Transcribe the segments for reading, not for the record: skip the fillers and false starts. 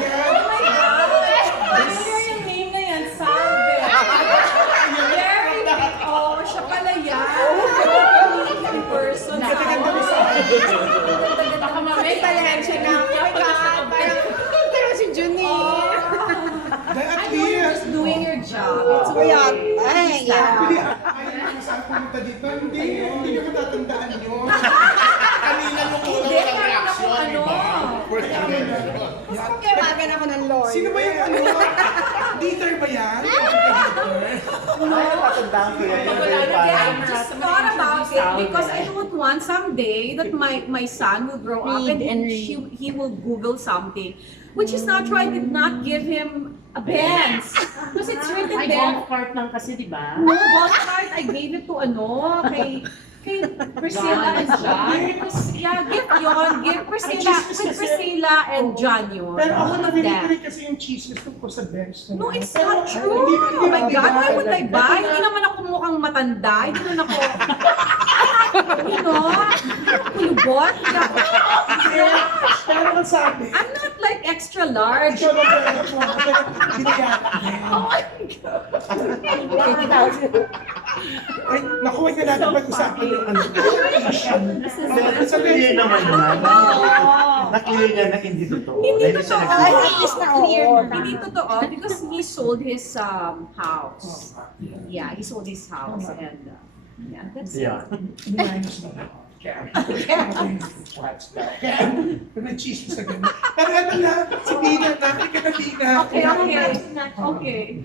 yan. Oh my God! Familiar yung name na yan, Salve. Very big. Oh, siya pala yan. In person. Ganda-ganda mo sa akin. Baka mamay Valencia na. Pero si Junie. At I know you're just doing your job. It's okay. Ay, yeah. Ay, saan pumunta dito? Hindi ka matatandaan yun. Kanina yung unang Hindi, meron reaction, akong di ba? ano. First reaction. Tawagan ako ng lawyer. Sino ba yung ano? Diether ba yan? I just thought about it because I don't want someday that my son will grow up and he will Google something, which is not true. I did not give him a Benz because it's written Ay, there. golf cart lang kasi, di ba? No, golf cart. I gave it to kay Priscilla and John. Because, yeah, give yon. Give Priscilla and John yun. Pero ako One of nabili them. kasi yung chismis tungkol sa Benz. No, it's not true. Oh my God, why would I buy? Hindi naman ako mukhang matanda. Hindi naman ako, kulubot. Pero ang sabi, I'm not like extra large. ito na binigyan. Oh my God. Ay, naku, wag na natin pag-usapan yung ano. Clear naman na. Oh. Na-clear niya na hindi totoo. Hindi Dahil siya totoo. Ay, nag- at least na clear na. Hindi totoo because he sold his house. Yeah, he sold his house and yeah, that's it. Yeah. Pero may chismis na gano'n. Pero ano na, sabihin na, ika na Tina. Okay.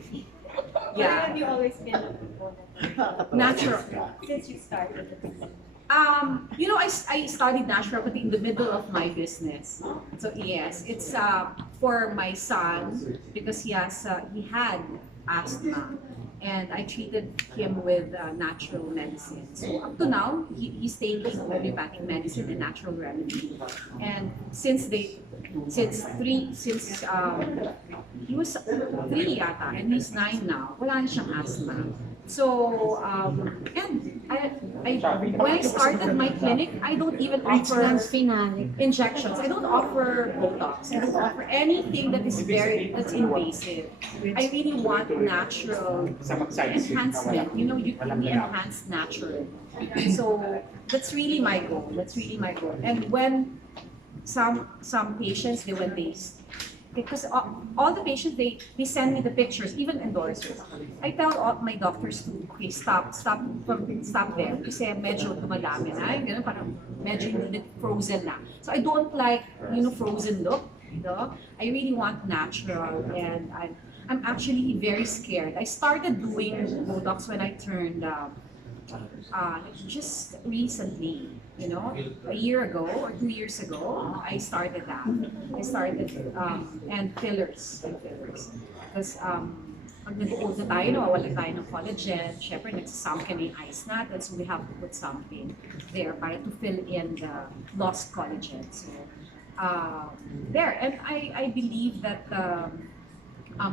Yeah. Have you always been a proponent Natural. since you started the business? I studied naturopathy in the middle of my business. So yes, it's for my son because he had asthma, and I treated him with natural medicine. So up to now, he's taking homeopathic medicine and natural remedy. And since he was 3 yata, and he's 9 now, wala na siyang asthma. So, and when I started my clinic, I don't even offer injections. I don't offer Botox. I don't offer anything that's invasive. I really want natural enhancement. You can be enhanced naturally. So that's really my goal. And when some patients, because all the patients, they send me the pictures, even endorsers. I tell all my doctors to, okay, stop there. Kasi medyo tumadami na, ganun, parang medyo frozen na. So I don't like, frozen look. I really want natural, and I'm actually very scared. I started doing Botox when I turned just recently, a year ago or 2 years ago, I started that. And fillers. Because pag nag-old na tayo, nawawala tayo ng collagen, syempre nagsasam ka na yung eyes natin, so we have to put something there para to fill in the lost collagen. So, there, and I believe that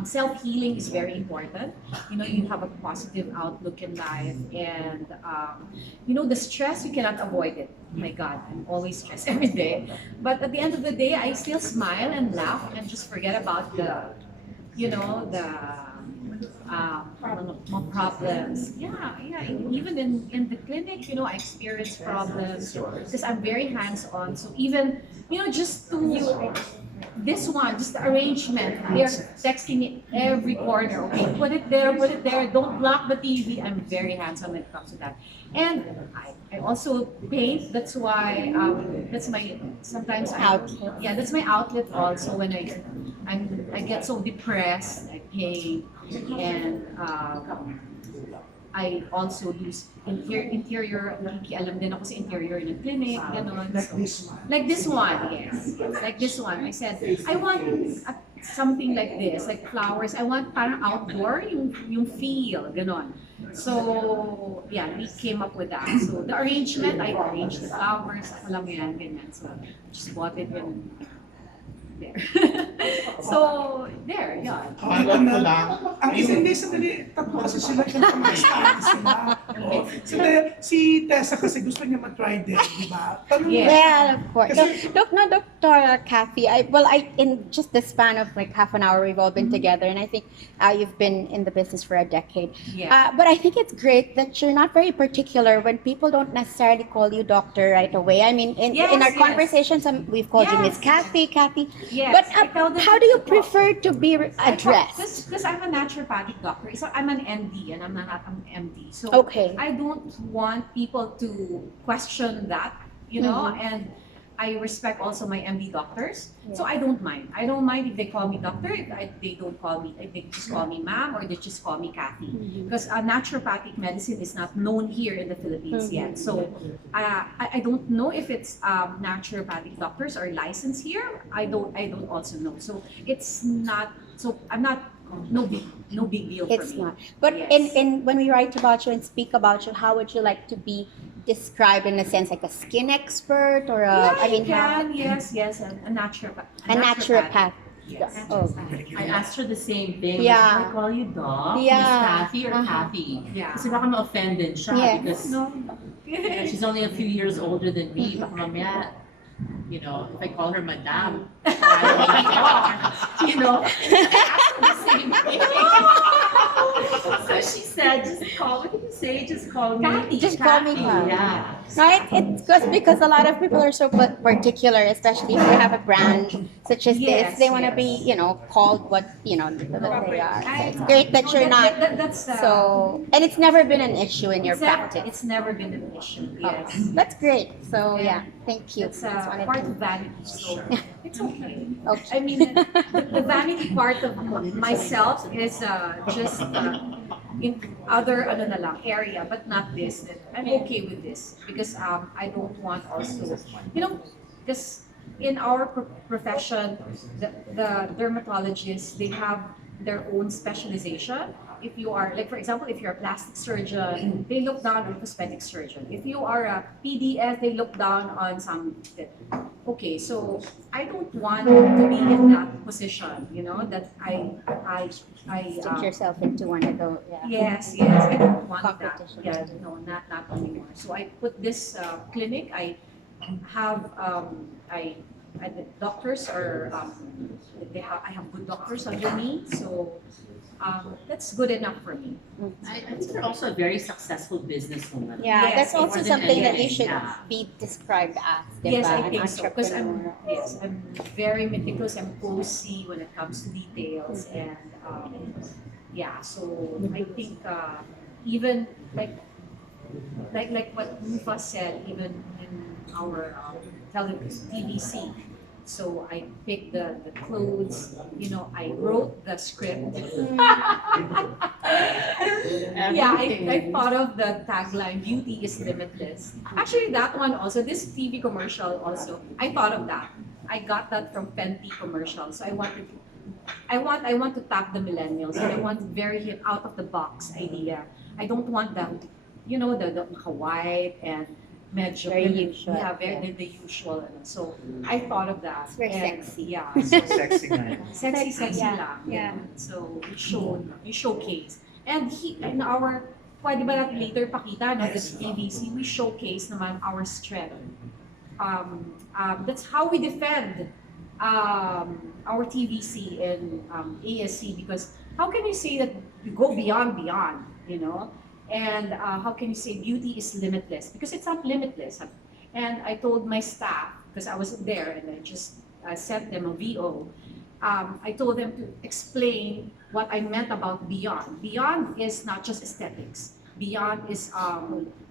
self-healing is very important. You have a positive outlook in life, and the stress, you cannot avoid it. My God, I'm always stressed every day. But at the end of the day, I still smile and laugh and just forget about the problems. Yeah. Even in the clinic, I experience problems because I'm very hands-on. So even, just to this one, just the arrangement, they're texting it every corner. Okay, put it there, don't block the TV. I'm very hands-on when it comes to that. And I also paint. That's why that's my outlet. Yeah, that's my outlet also. When I get so depressed, I paint, and I also do interior, nakikialam din ako sa interior ng clinic, gano'n. Like this one, yes. Like this one. I said, I want something like this, like flowers. I want parang outdoor, yung feel, gano'n. So, yeah, we came up with that. So, the arrangement, I arranged the flowers, ako lang yan, ganyan. So, just bought it and there. So, there, yeah. Alam ko lang. Ang isa hindi sandali, tatlo kasi sila yung pamastahan sila. Oo. Si Tessa kasi gusto niya matry din, di ba? Tanong Yes. Well, of course. Kasi- No, Dr. Cathy, in just the span of like half an hour, we've all been together, and I think you've been in the business for a decade. Yeah. But I think it's great that you're not very particular when people don't necessarily call you doctor right away. I mean, in our Yes, yes. conversations, we've called you Miss Yes. Cathy. Yes, But I tell them how do you to- prefer to be addressed? Because I'm a naturopathic doctor. So I'm an MD and I'm not an MD. So Okay. I don't want people to question that, you know, and I respect also my MD doctors. So I don't mind. I don't mind if they call me doctor, if they don't call me, if they just call me ma'am or they just call me Cathy. Because naturopathic medicine is not known here in the Philippines yet. So I don't know if it's naturopathic doctors are licensed here. I don't also know. So it's not, so I'm not, no big deal for It's me. not. But Yes. in when we write about you and speak about you, how would you like to be described in a sense, like a skin expert or a? Yeah, I mean, can, yes, a naturopath. a naturopath. Yes. Oh. I asked her the same thing. Yeah. Can I call you Doc? Yeah. Miss Cathy or Uh-huh. Cathy? Yeah. Kasi baka ma-offended siya Yes. because No. she's only a few years older than me. Baka mamaya, you know, if I call her Madam, you know, I asked her the same thing. So she said, just call, what did you say? Just call me Cathy. Just call me Cathy. Yeah. No, it's because a lot of people are so particular, especially if they have a brand such as Yes, this. They want to yes. be, called what that they are. I- It's great that you're not. That's So, and it's never been an issue in your practice. It's never been an issue. Oh, Yes. that's great. So yeah, thank you. It's Just wanted part to- of vanity, so it's okay. Okay. I mean, the vanity part of myself is just in other area, but not this. That I'm okay with this because I don't want also, because in our profession, the dermatologists, they have their own specialization. If you are, like for example, if you're a plastic surgeon, they look down on cosmetic surgeon. If you are a PDS, they look down on some. Okay, so I don't want to be in that position, that I Stick yourself into one of those. Yeah. Yes, I don't want that. Competition. Yeah, no, not anymore. So I put this clinic. I have the doctors are I have good doctors under me, so that's good enough for me. I think you're also a very successful businesswoman. Yeah, Yes, that's also more than something that you anything, should yeah. be described as. Yes, diba? I An think so. Because entrepreneur. I'm very meticulous and posy when it comes to details, and yeah. So I think even like what Rufa said, even in our television TVC. So I picked the clothes, I wrote the script. Yeah, I thought of the tagline, beauty is limitless. Actually, that one also, this TV commercial also, I thought of that. I got that from Fenty commercial. So I want to tap the millennials. And I want very out of the box idea. I don't want the white and medyo Very usual, Yeah, the usual. So I thought of that. It's very And, sexy. Yeah. So, Sexy nga yun. sexy Yeah, lang. yeah. So we showcase. And in our, pwede ba natin later pakita, no, this TVC, we showcase naman our strength. That's how we defend our TVC and ASC, because how can you say that you go beyond, and how can you say beauty is limitless? Because it's not limitless. And I told my staff, because I wasn't there, and I just sent them a VO. I told them to explain what I meant about beyond. Beyond is not just aesthetics. Beyond is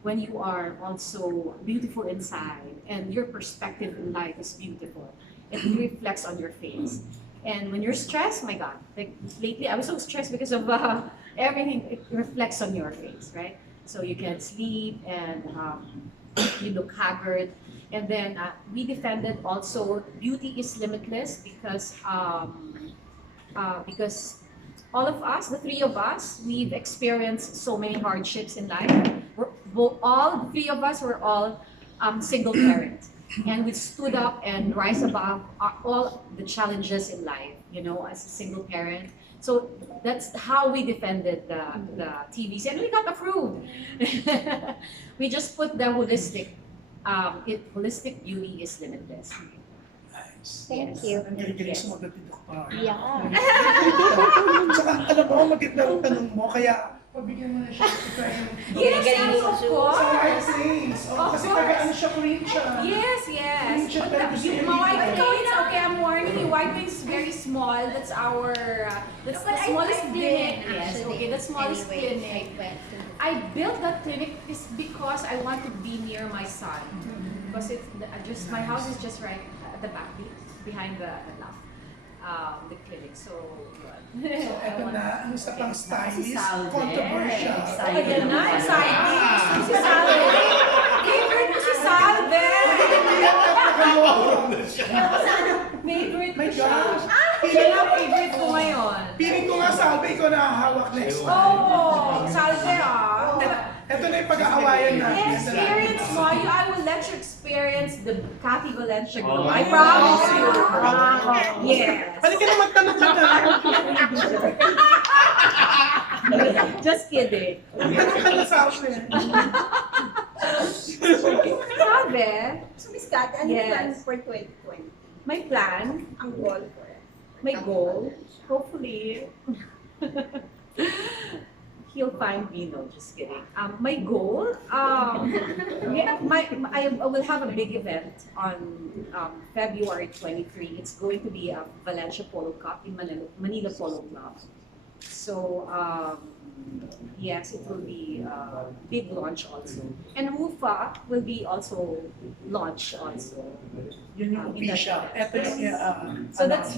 when you are also beautiful inside, and your perspective in life is beautiful. It reflects on your face. And when you're stressed, my God, like lately I was so stressed because of everything. It reflects on your face, right? So you can't sleep, and you look haggard. And then we defended also beauty is limitless because all of us, the three of us, we've experienced so many hardships in life. All three of us were all single parent. And we stood up and rise above all the challenges in life, you know, as a single parent. So that's how we defended the TVs, and we got approved. We just put the holistic, holistic beauty is limitless. Nice. Thank you. Ang galing-galing sumagot dito pa. Yeah. Saka alam mo, maganda ang tanong mo, kaya pabigyan mo na siya ito yung Yes, yes, of sa course. white things. Of Kasi course. taga-ano siya, Korean siya. Yes, yes. Siya But tayo gusto yung niya mga white dito. wings, okay, I'm warning you, white wings is very small. That's our, that's the smallest clinic. Yes, okay, the smallest clinic. I built that clinic is because I want to be near my son. Because it's just, my house is just right at the back, behind the clinic. So, So, eto na, ang isa pang stylist, Salve. controversial. Excited. ayan na, exciting. Si Salve. Favorite ko si Salve. Favorite My ko siya. gosh. Siya na favorite ko ngayon. Piling ko nga, Salve, ikaw na hawak next time. Oh, Salve ah. Ito na yung pag-aawayan natin. Experience mo, I will let you experience the Cathy Valencia glow. I promise you. Yes. Halika na magtanong ka na. Just kidding. Magtanong ka na, Salve. Sabi, So, Miss Cathy, ano yung Yes. plans for 2020? my plan, Ang goal for it? my goal, hopefully, he'll find me. No, just kidding. My goal, yeah, I will have a big event on February 23. It's going to be a Valencia Polo Cup in Manila Polo Club. So, yes, it will be a big launch also. And Mufa will be also launched also. Yun yung official. Ito yung So that's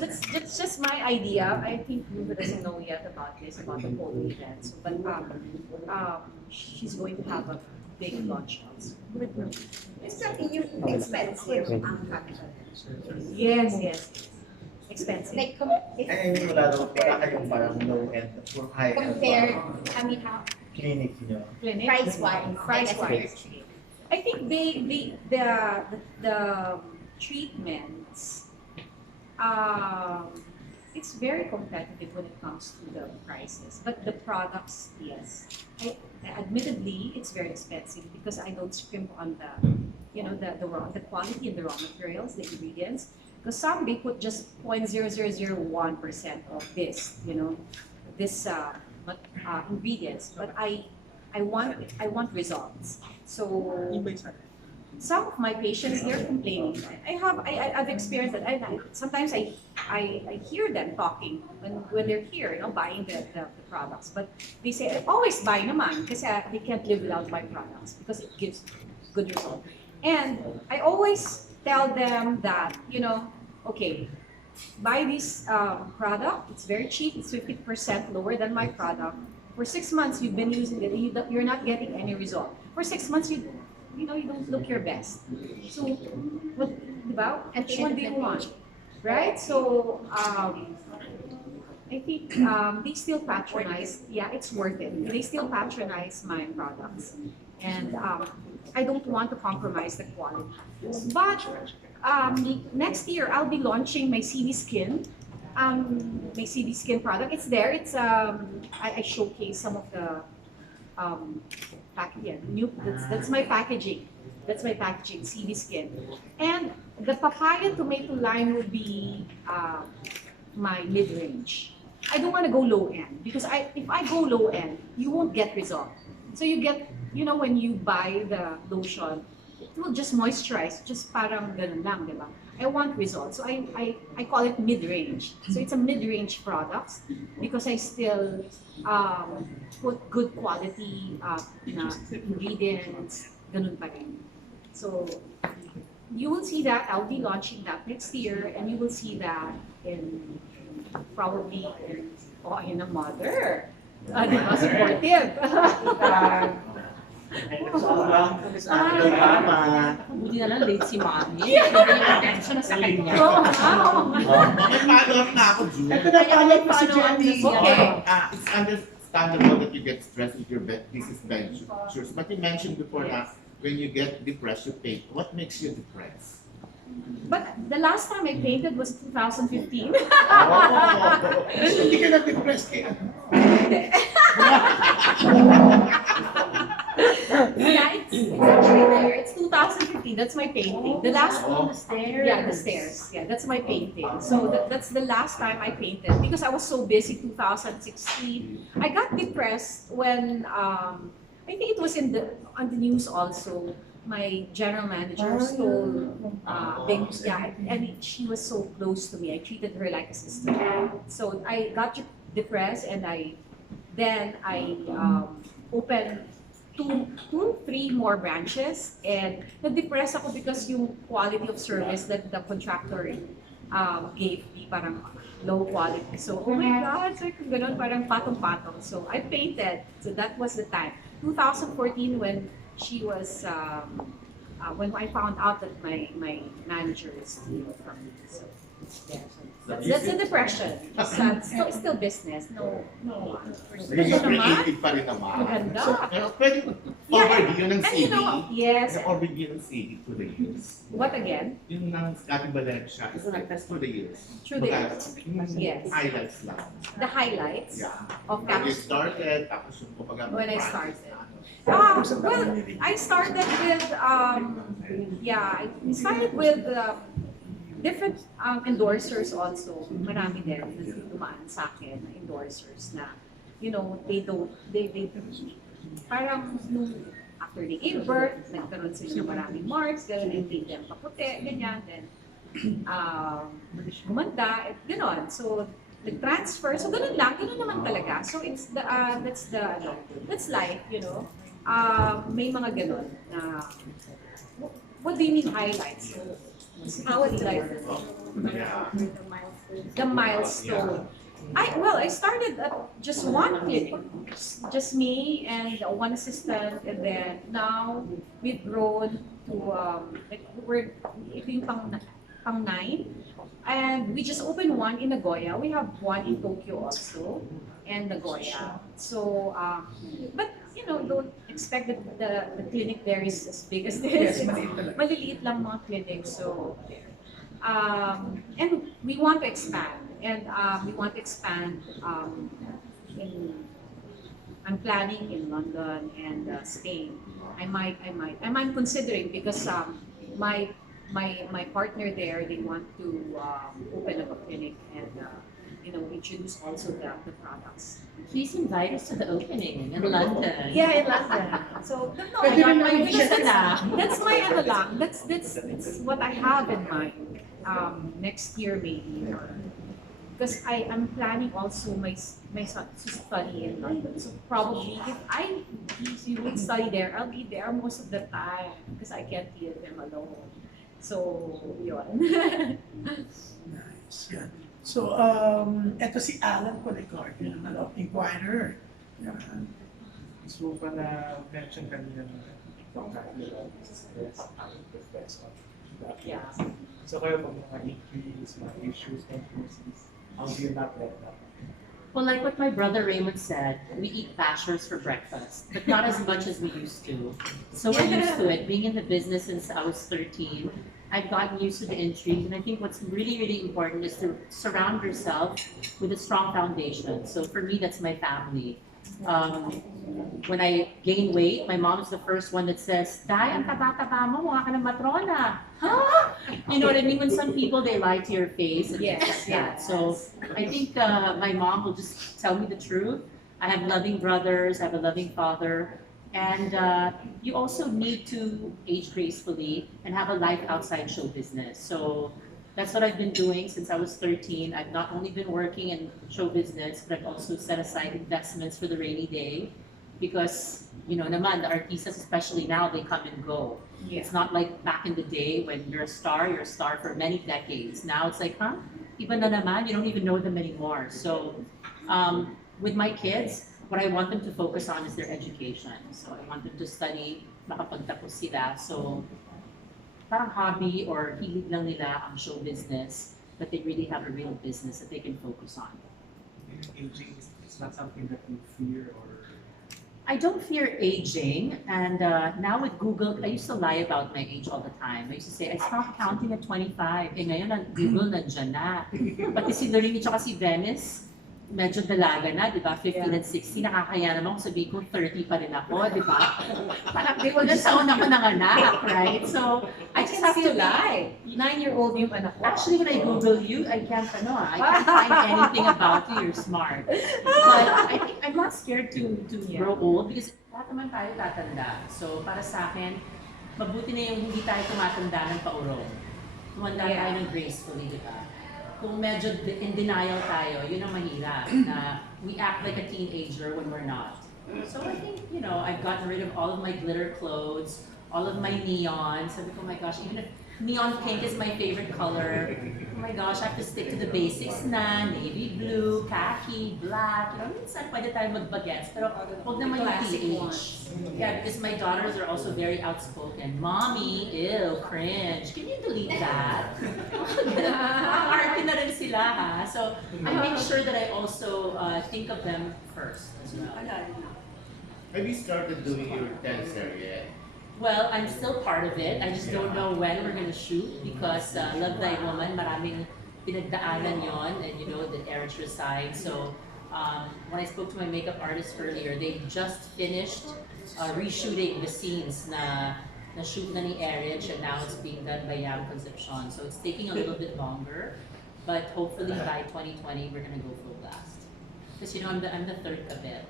just my idea. I think Mufa doesn't know yet about this, about the polo event. So, but she's going to have a big launch also. Miss Cathy, yung expensive ang capital. Yes, yes. Expensive. Like, Wala kayong parang low-end or high-end compared, I mean, how, clinic nyo. Clinic. price-wise. Price-wise. I think the treatments, it's very competitive when it comes to the prices. But the products, yes. Admittedly, it's very expensive because I don't scrimp on the quality and the raw materials, the ingredients. Because some they put just 0.0001% of this, this ingredients. But I want results. So some of my patients, they're complaining. I've experienced that. Sometimes I hear them talking when they're here, buying the products. But they say, I always buy naman kasi they can't live without my products because it gives good result. And I always tell them that, okay, buy this product. It's very cheap. It's 50% lower than my product. For 6 months, you've been using it. You're not getting any result. For 6 months, you don't look your best. So, diba? And What do you want? Right? So, I think they still patronize. Yeah, it's worth it. They still patronize my products. And I don't want to compromise the quality. But next year, I'll be launching my CV Skin. My CV Skin product. It's there. It's I showcase some of the packaging. That's my packaging. That's my packaging. CV Skin. And the papaya tomato line will be my mid-range. I don't want to go low end because if I go low end, you won't get result. So you get, when you buy the lotion, it will just moisturize, just parang ganun lang, di ba? I want results. So I call it mid-range. So it's a mid-range product because I still put good quality ingredients, ganun pa rin. So you will see that. I'll be launching that next year, and you will see that in probably ayun ang mother. Di ba? Supportive. Buti na lang late si Mami. Attention na sa kanya. Follow-up na ako, Ju. Ito na follow-up pa si Jenny. Okay. It's understandable that you get stressed with your business ventures, but you mentioned before that when you get depressed, you pay. What makes you depressed? But the last time I painted was 2015. Hindi ka na-depressed kay ano? Yeah, it's actually there. It's 2015. That's my painting. The last The stairs. Yeah, the stairs. Yeah, that's my painting. So that's the last time I painted because I was so busy 2016. I got depressed when I think it was on the news also. My general manager stole and she was so close to me. I treated her like a sister. So I got depressed and then I opened three more branches, and na-depress ako because yung quality of service that the contractor gave me parang low quality. So, oh my God, so kung ganun, parang patong-patong. So, I painted. So, that was the time. 2014 when she was, when I found out that my manager is stealing from me. So, yeah. That's a depression. Still business. No. Naging creative pa rin naman. Maganda. So, pwede overview ng And CD. you know, yes. Overview ng CD through the years. What again? Yung ng Cathy Valencia, is through the years. Through the Baga, years. yung Yes. highlights lang. The highlights Yeah. of When you Cathy. started, tapos yung kumbaga, When I branches started. na ano. Well, I started with different endorsers also. Marami din na dumaan sa akin na endorsers na, you know, they parang nung after they gave birth, nagkaroon sila ng maraming marks, gano'n, and they them paputi, ganyan, then gumanda, gano'n. So, nag-transfer, so gano'n naman talaga. So, it's that's life, you know. May mga gano'n na, what do you mean highlights? So, how would you like it? Yeah. The milestone. I started at just one clinic, just me and one assistant, and then now we've grown to ito yung pang 9, and we just opened one in Nagoya. We have one in Tokyo also, and Nagoya. So, but you know, don't expect that the clinic there is as big as this. Yes, maliit talaga. Maliliit lang mga clinic. So, and we want to expand. And we want to expand I'm planning in London and Spain. I'm considering because my partner there, they want to open up a clinic and you know, introduce also the products. Please invite us to the opening in London. Yeah, in London. So, no, Pwede I rin don't may know, because visa na. that's my ano lang. That's what I have in mind. Next year maybe. Because I'm planning also my son to study in London. So probably if he would study there, I'll be there most of the time because I can't leave him alone. So, yun. Nice. Yan. So, eto si Alan Colicard, yung inquirer. Yan. So, na-mention kanina Yeah. So, kayo pag mga increase, mga issues, controversies, how do you not let that? Well, like what my brother Raymond said, we eat bashers for breakfast, but not as much as we used to. So we're used to it. Being in the business since I was 13, I've gotten used to the intrigue, and I think what's really, really important is to surround yourself with a strong foundation. So for me, that's my family. When I gain weight, my mom's the first one that says, "Day, ang taba-taba mo, mukha ka ng matrona." Huh? You know what I mean? When some people, they lie to your face and Yes, things like that. So I think my mom will just tell me the truth. I have loving brothers, I have a loving father, and you also need to age gracefully and have a life outside show business. So that's what I've been doing since I was 13. I've not only been working in show business, but I've also set aside investments for the rainy day. Because, you know, naman, the artistas, especially now, they come and go. Yeah. It's not like back in the day when you're a star for many decades. Now it's like, huh? Iba na naman, you don't even know them anymore. So with my kids, what I want them to focus on is their education. So I want them to study, makapagtapos sila. So parang hobby or hilig lang nila ang show business, but they really have a real business that they can focus on. Aging is not something that you fear or I don't fear aging, and now with Google, I used to lie about my age all the time. I used to say, I stopped counting at 25. Eh ngayon, Google nandyan na. Pati si Doreen at si Venice, medyo dalaga na, di ba? 15 and 16, nakakaya naman kung sabihin ko 30 pa rin ako, di ba? Parang di ko na taon ako nanganak, right? So, I just have to lie. 9-year-old yung anak ko. Actually, when I Google you, I can't find anything about you. You're smart. But I think I'm not scared to grow old because lahat naman tayo tatanda. So, para sa akin, mabuti na yung hindi tayo tumatanda ng paurong. Tumanda tayo ng gracefully, di ba? Kung medyo in denial tayo, yun ang mahirap na we act like a teenager when we're not. So I think, I've gotten rid of all of my glitter clothes, all of my neon. Sabi ko, oh my gosh, even if neon pink is my favorite color, oh my gosh, I have to stick to the basics na, navy blue, khaki, black. Minsan pwede tayo magbagets, pero huwag naman yung TH. Yeah, because my daughters are also very outspoken. Mommy, ew, cringe. Can you delete that? Arte na rin sila, ha? So I make sure that I also think of them first as well. Have you started doing your dancer yet? Well, I'm still part of it. I just don't know when we're gonna shoot because Love Thy Woman, maraming pinagdaanan yon, and the amateur side. So when I spoke to my makeup artist earlier, they just finished reshooting the scenes na shoot na ni Erich, and now it's being done by Yam Concepcion. So it's taking a little bit longer, but hopefully by 2020 we're gonna go full blast. Because I'm the third kabit.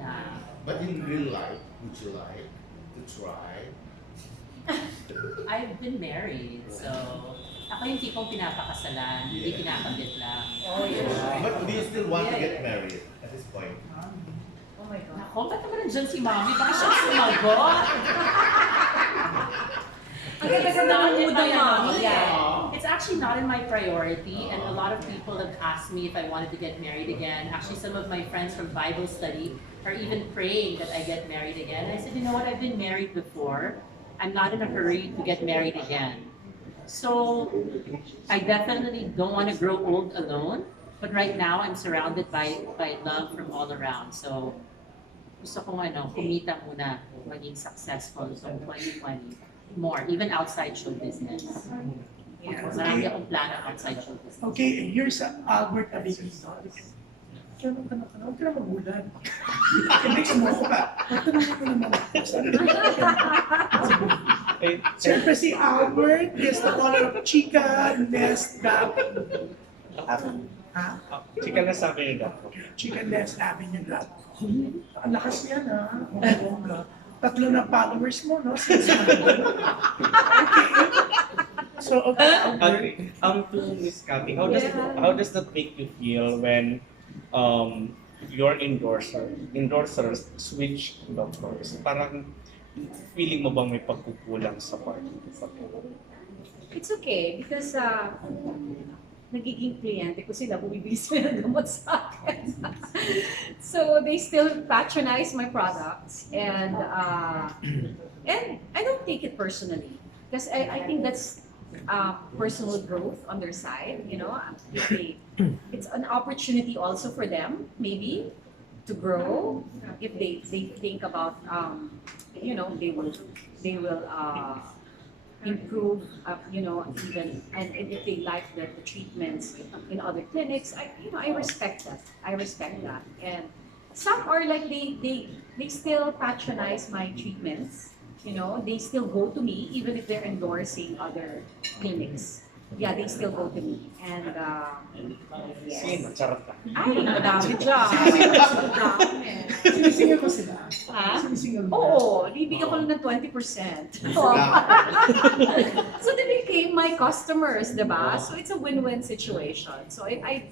Yeah. But in real life, would you like to try? I've been married, so ako yung tipong pinapakasalan, hindi kinakabit lang. Oh, yeah. But do you still want to get married at this point? Oh my God. Ako, ba't naman nandyan si Mami? Baka siya sumagot. Ang ganda ka naman in my Mami. It's actually not in my priority, and a lot of people have asked me if I wanted to get married again. Actually, some of my friends from Bible study are even praying that I get married again. And I said, you know what, I've been married before. I'm not in a hurry to get married again. So, I definitely don't want to grow old alone, but right now I'm surrounded by love from all around. So, gusto kong kumita muna, maging successful so 2020 more, even outside show business. Marami akong plano outside show business. Okay, here's Albert Abigino. Huwag ka na magulan. Next mo ko pa. Pagtanongin ko naman ako. Siyempre si Albert is the owner of Chica Nest Avenue. Chika na sabi niyo. Chica Nest Avenue. Ang lakas niya na. Tatlo na followers mo, no? Since okay. So, okay, Albert. To Miss Cathy, how does that make you feel when your endorsers switch doctors? Parang feeling mo bang may pagkukulang sa party? It's okay because nagiging kliyente ko sila, bumibili sila ng gamot sa akin. So they still patronize my products, and I don't take it personally because I think that's personal growth on their side. It's an opportunity also for them maybe to grow if they think about they will improve, even, and if they like the treatments in other clinics, I respect that. And some are like they still patronize my treatments. They still go to me even if they're endorsing other clinics. Yeah, they still go to me. And yes. Sino? Charot ka. Ay, madami dyan. Sinisingil mo sila. Ha? Sinisingil mo. Oo, bibigyan ko lang ng 20%. So they became my customers, diba? So it's a win-win situation. So I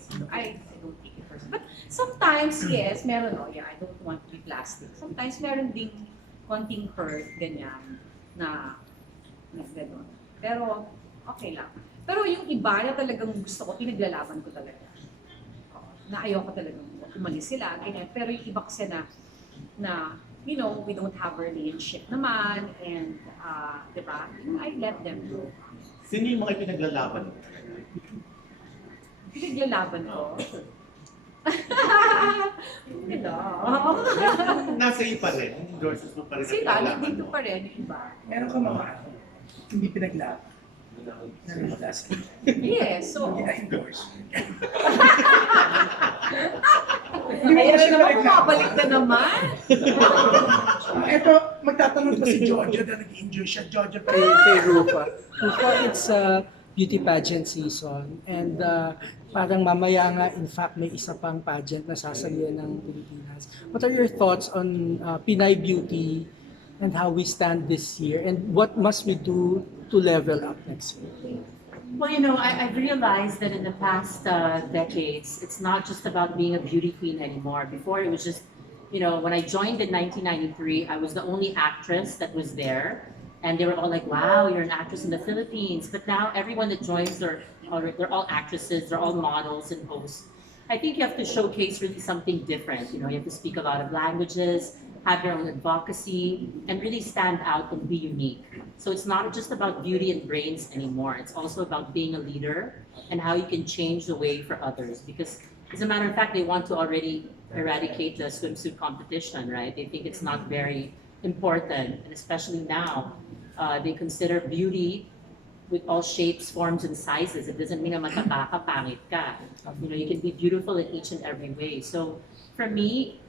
don't take it personally. But sometimes, yes, meron, I don't want to be plastic. Sometimes meron ding konting hurt, ganyan, na gano'n. Pero, okay lang. Pero yung iba na talagang gusto ko, pinaglalaban ko talaga. Na ayoko talagang umalis sila, ganyan. Pero yung iba kasi na we don't have a relationship naman, and, diba, I let them go. Sino yung mga pinaglalaban mo? Pinaglalaban ko. Hello. Nasa iyo pa rin, endorses mo pa rin. Sila, nandito pa rin yung iba. Meron ka mga hindi pinaglaban. Nangyayala sa'yo. Yes, so, Hindi na-endorse. ayan na naman, bumabalik na naman. Ito, magtatanong pa si Jojo na nag-enjoy siya. Jojo, Kay Rupa. Rupa, it's a beauty pageant season. And parang mamaya nga, in fact, may isa pang pageant na sasalihan ng Pilipinas. What are your thoughts on Pinay beauty and how we stand this year? And what must we do to level up next year? Well, I've realized that in the past decades, it's not just about being a beauty queen anymore. Before, it was just, when I joined in 1993, I was the only actress that was there. And they were all like, wow, you're an actress in the Philippines. But now everyone that joins, they're all actresses, they're all models and hosts. I think you have to showcase really something different. You have to speak a lot of languages, have your own advocacy, and really stand out and be unique. So it's not just about beauty and brains anymore. It's also about being a leader and how you can change the way for others. Because as a matter of fact, they want to already eradicate the swimsuit competition, right? They think it's not very important, and especially now, they consider beauty with all shapes, forms, and sizes. It doesn't mean na mataba ka, pangit ka. You can be beautiful in each and every way. So for me,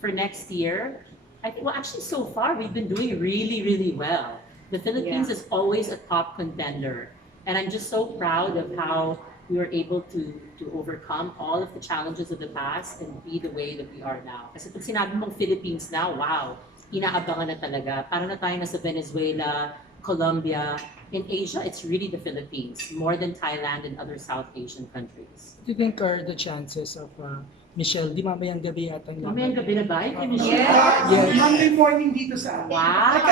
for next year, actually so far, we've been doing really, really well. The Philippines is always a top contender. And I'm just so proud of how we were able to overcome all of the challenges of the past and be the way that we are now. Kasi pag sinabi mong Philippines now, wow, inaabangan na talaga. Parang na tayo nasa Venezuela, Colombia. In Asia, it's really the Philippines, more than Thailand and other South Asian countries. What do you think are the chances of Michelle? Di mamayang gabi yata niya. Mamayang gabi na ba? Kay Michelle? Yes. Monday morning dito sa amin. Wow!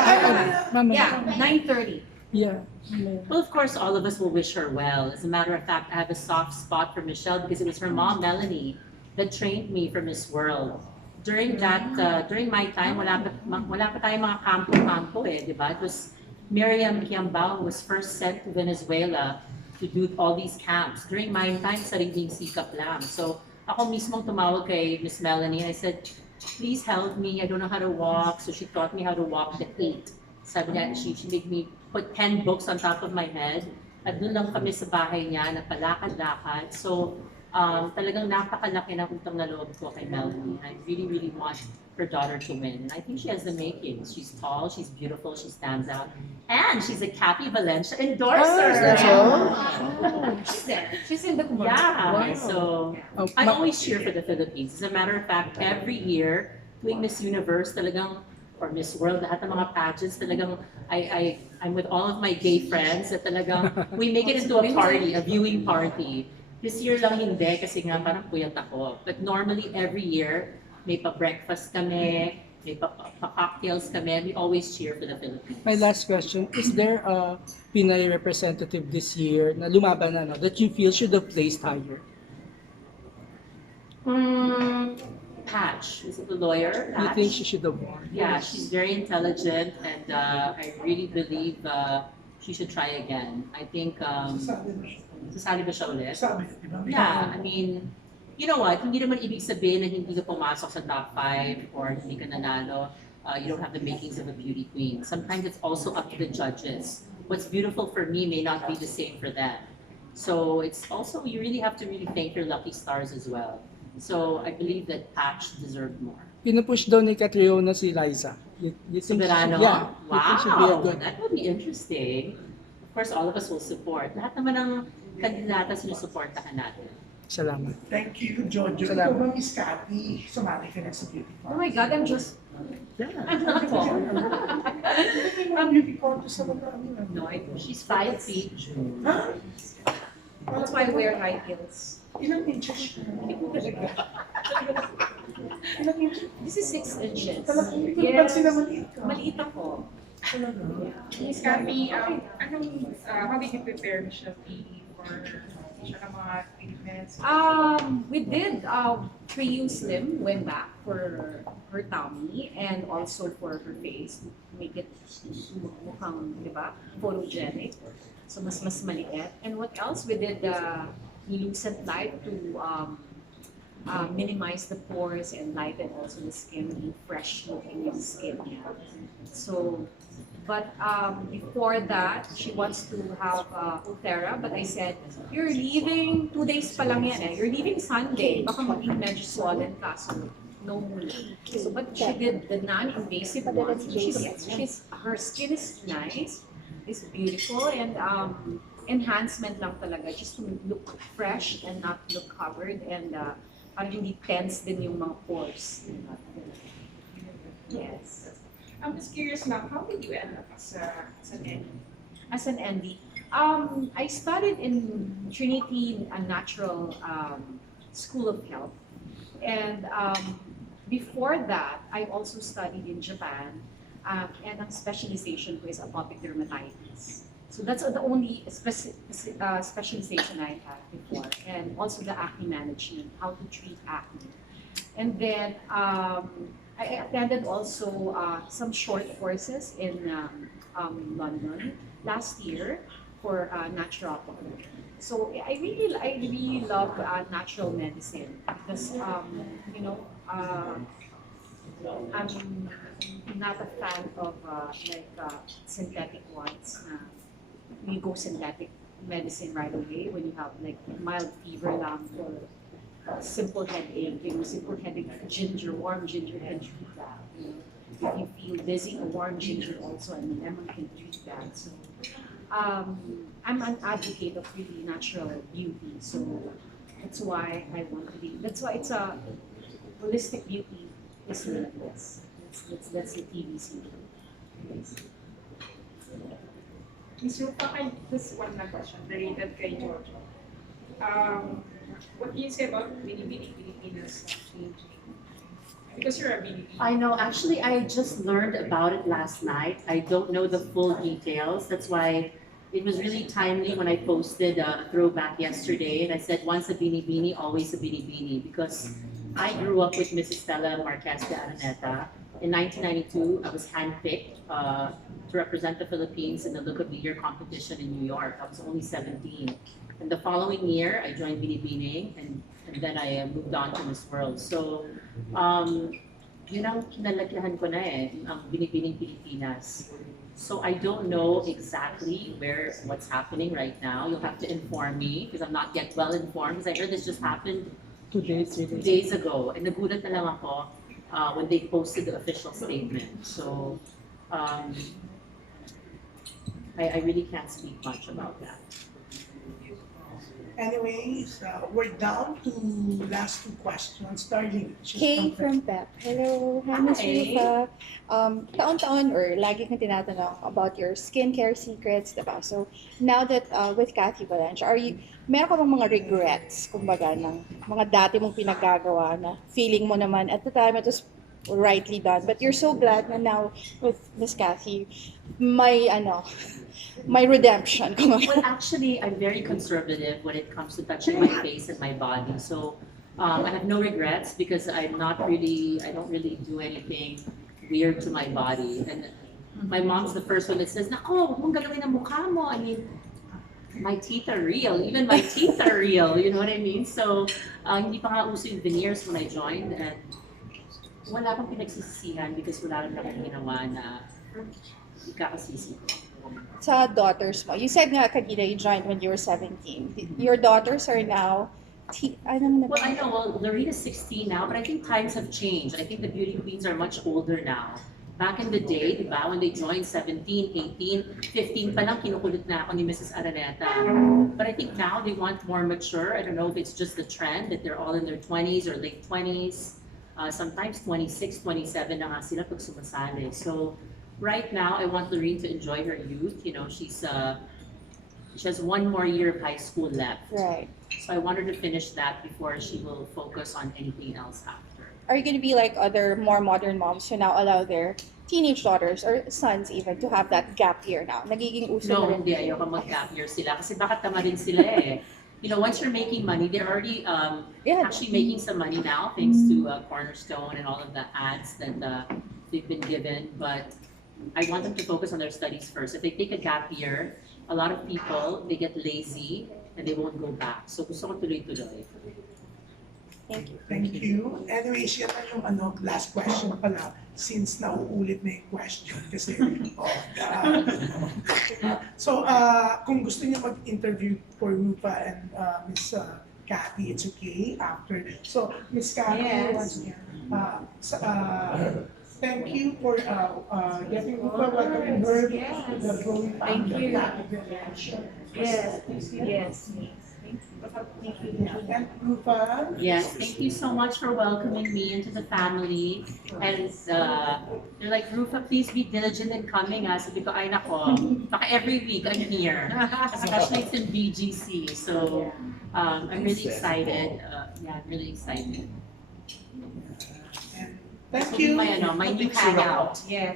Mamaya. Yeah, 9:30. Yeah. Well, of course, all of us will wish her well. As a matter of fact, I have a soft spot for Michelle because it was her mom, Melanie, that trained me for Miss World. During my time, wala pa tayong mga kampo di ba? It was Miriam Kiambao was first sent to Venezuela to do all these camps. During my time, sariling sikap lang. So ako mismong tumawag kay Miss Melanie. I said, please help me. I don't know how to walk. So she taught me how to walk the 8. Sabi niya, she made me put 10 books on top of my head. At doon lang kami sa bahay niya, napalakad-lakad. So talagang napakalaki ng utang na loob ko kay Melanie. I really, really want her daughter to win. And I think she has the makings. She's tall, she's beautiful, she stands out. And she's a Cathy Valencia endorser. She's there. She's in the commercial. Yeah, so I always cheer for the Philippines. As a matter of fact, every year, tuwing Miss Universe, talagang, or Miss World, lahat ng mga pageants, talagang I'm with all of my gay friends that talagang we make it into a party, a viewing party. This year lang hindi kasi nga parang puyat ako. But normally every year, may pa-breakfast kami, may pa-cocktails kami. We always cheer for the Philippines. My last question, is there a Pinay representative this year na lumaban na that you feel should have placed higher? Patch, is it the lawyer? You Patch? think she should have won? Yeah, she's very intelligent and I really believe she should try again. I think, sasali ba siya ulit? Sabi, di ba? Yeah, I mean, you know what, hindi naman ibig sabihin na hindi ka pumasok sa top 5 or hindi ka nanalo. You don't have the makings of a beauty queen. Sometimes it's also up to the judges. What's beautiful for me may not be the same for them. So it's also, you really have to really thank your lucky stars as well. So I believe that Patch deserved more. Pinupush daw ni Catriona si Liza. You think Soberano? yeah, you think should be a Wow, good. that would be interesting. Of course, all of us will support. Lahat naman ng kandidata sinusuportahan natin. Salamat. Thank you, Jojo. Salamat. Ikaw ba, Miss Cathy? Sumali ka na sa beauty Oh parlor. my God, I'm just... I'm not po. Ang beauty contest sa mga amin. No, I don't. She's 5 feet. Ha? That's why I wear high heels. Ilang inches siya? Ilang inches? This is 6 inches. Talagang ito napansin na maliit ka. Maliit ako. Talaga. Miss Cathy, how did you prepare Michelle for siya ng mga treatments? We did Trio Slim went back for her tummy and also for her face to make it mukhang, di ba, photogenic. So mas maliit. And what else? We did Lucent Light to minimize the pores and lighten also the skin, be fresh looking yung skin niya. So, but before that, she wants to have Ulthera, but I said, you're leaving 2 days pa lang yan eh. You're leaving Sunday, baka maging medyo swollen ka, so no muna. So, but she did the non-invasive one. Her skin is nice, is beautiful, and enhancement lang talaga, just to look fresh and not look covered, and parang hindi tense din yung mga pores. Yes. I'm just curious lang, how did you end up as an ND? As an ND, I studied in Trinity Natural School of Health, and before that, I also studied in Japan, and ang specialization ko is atopic dermatitis. So that's the only specialization I had before, and also the acne management, how to treat acne. And then I attended also some short courses in London last year for naturopathy. So I really love natural medicine because you know I'm not a fan of synthetic ones. You go synthetic medicine right away when you have like mild fever lang or simple headache, simple headache, ginger, warm ginger can treat that. If you feel dizzy, a warm ginger also, and lemon can treat that. So, I'm an advocate of really natural beauty. So that's why I want to be. That's why it's a holistic beauty is limitless. That's the TVC. Yes. Ms. Rupa, this one na question related kay Jojo. What do you say about Biniling Pilipinas changing? Because you're a Biniling. I know, actually, I just learned about it last night. I don't know the full details. That's why it was really timely when I posted a throwback yesterday. And I said, once a Binibini, always a Binibini. Because I grew up with Mrs. Stella Marquez de Araneta. In 1992, I was handpicked to represent the Philippines in the Look of the Year competition in New York. I was only 17. And the following year, I joined Biniling, and then I moved on to Miss World. So, yun ang kinalakihan ko na eh, ang Biniling Pilipinas. So I don't know exactly what's happening right now. You'll have to inform me because I'm not yet well informed because I heard this just happened 2 days, 3 2 days. days ago. And nagulat na lang ako when they posted the official statement. So I really can't speak much about that. Anyways, we're down to last 2 questions. Darling, she's Kay from Pep. Hello, hi Ms. Hi. Rupa. Taon-taon or lagi kang tinatanong about your skincare secrets, diba? So, now that with Cathy Valencia, meron ka bang mga regrets, kumbaga, ng mga dati mong pinagagawa na feeling mo naman at the time it was rightly done, but you're so glad na now with Miss Cathy, may redemption. Well, actually, I'm very conservative when it comes to touching my face and my body. So I have no regrets because I don't really do anything weird to my body. And my mom's the first one that says, "Nako, huwag mong galawin ang mukha mo." I mean, my teeth are real. Even my teeth are real. You know what I mean? So hindi pa nga uso yung veneers when I joined, and wala akong pinagsisisihan because wala rin akong ginawa na ikakasisi ko. Sa daughters mo, you said nga kanina you joined when you were 17. Your daughters are now, Well, I know, Lorena's 16 now, but I think times have changed. I think the beauty queens are much older now. Back in the day, di ba, when they joined 17, 18, 15 pa lang kinukulit na ako ni Mrs. Araneta. But I think now they want more mature. I don't know if it's just the trend that they're all in their 20s or late 20s. Sometimes 26, 27 na nga sila pag sumasali. So right now, I want Lorene to enjoy her youth. You know, she has 1 more year of high school left. right? So I want her to finish that before she will focus on anything else after. Are you going to be like other more modern moms who now allow their teenage daughters or sons even to have that gap year now? Nagiging uso No, na rin. hindi. Ayoko mag-gap year sila. Kasi baka tama rin sila eh. You know, once you're making money, they're already Yeah. actually making some money now thanks to Cornerstone and all of the ads that they've been given. But I want them to focus on their studies first. If they take a gap year, a lot of people, they get lazy and they won't go back. So gusto ko tuloy-tuloy. Thank you. Thank you. Anyways, yan na yung last question pala since nauulit na yung question kasi so kung gusto niyo mag-interview for Rupa and Miss Cathy, it's okay after. So Miss Cathy, Yes. once again, thank you for getting Rupa, welcoming her to the growing Thank family you. of Cathy Valencia. Yes. And Rupa, Yes, thank you so much for welcoming me into the family. And they're like, Rufa, please be diligent in coming. Sabi ko, ay nako, baka every week I'm here. Especially it's in BGC. So I'm really excited. I'm really excited. thank So you. my new hangout. Yes.